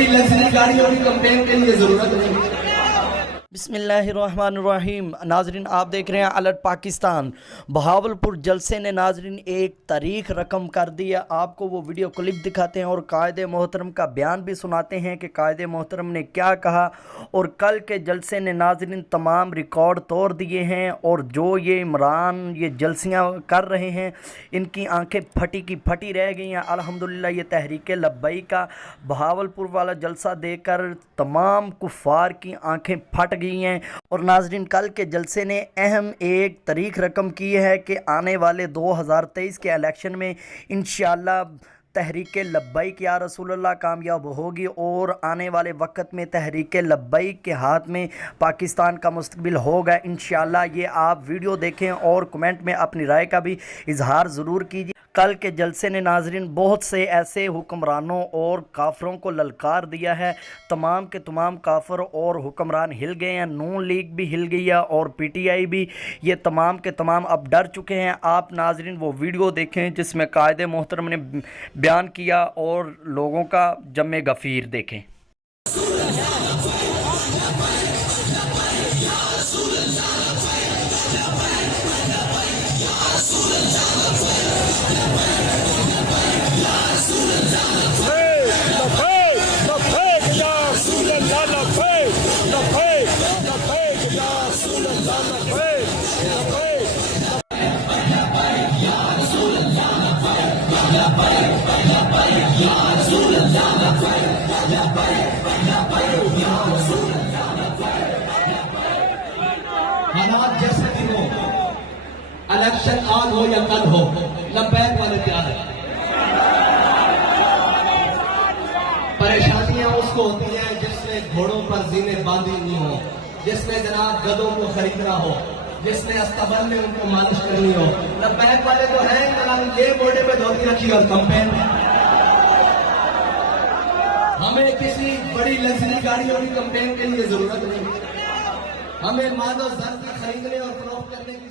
बड़ी लग्जरी गाड़ियों की कंपेन के लिए जरूरत नहीं। बिस्मिल्लाहिर्रहमानिर्रहीम। नाजरीन, आप देख रहे हैं अलर्ट पाकिस्तान। बहावलपुर जलसे ने नाजरीन एक तारीख रकम कर दी है। आपको वो वीडियो क्लिप दिखाते हैं और कायदे मोहतरम का बयान भी सुनाते हैं कि कायदे मोहतरम ने क्या कहा। और कल के जलसे ने नाजरीन तमाम रिकॉर्ड तोड़ दिए हैं। और जो ये इमरान ये जलसियाँ कर रहे हैं, इनकी आंखें फटी की फटी रह गई हैं। अल्हम्दुलिल्लाह ये तहरीक लब्बई का बहावलपुर वाला जलसा देखकर तमाम कुफ़ार की आंखें फट गई हैं। और नाजरीन, कल के जलसे ने अहम एक तारीख रकम की है कि आने वाले 2023 के इलेक्शन में इंशाअल्लाह तहरीक लब्बैक या रसूलल्लाह कामयाब होगी। और आने वाले वक्त में तहरीक लब्बैक के हाथ में पाकिस्तान का मुस्तकबिल होगा इंशाअल्लाह। ये आप वीडियो देखें और कमेंट में अपनी राय का भी इजहार ज़रूर कीजिए। कल के जलसे ने नाजरीन बहुत से ऐसे हुक्मरानों और काफरों को ललकार दिया है। तमाम के तमाम काफर और हुक्मरान हिल गए हैं। नून लीग भी हिल गई है और PTI भी। ये तमाम के तमाम अब डर चुके हैं। आप नाजरीन वो वीडियो देखें जिसमें कायदे मोहतरम ने बयान किया और लोगों का जमे गफ़ीर देखें। हालात जैसे भी हो, इलेक्शन आज हो या कल हो, लब्बैक वाले तैयार हैं। परेशानियां उसको होती हैं जिसने घोड़ों पर जीने बांधी नहीं हो, जिसने जनाब गधों को खरीदना हो, जिसने अस्तबल में उनको मालिश करनी हो। लब्बैक वाले तो हैं, जनाब ये मोटे पे धोती रखी और कंपेन। हमें किसी बड़ी लग्जरी गाड़ियों की कंपेन के लिए जरूरत नहीं। हमें मादो जर की खरीदने और फरोख्त करने की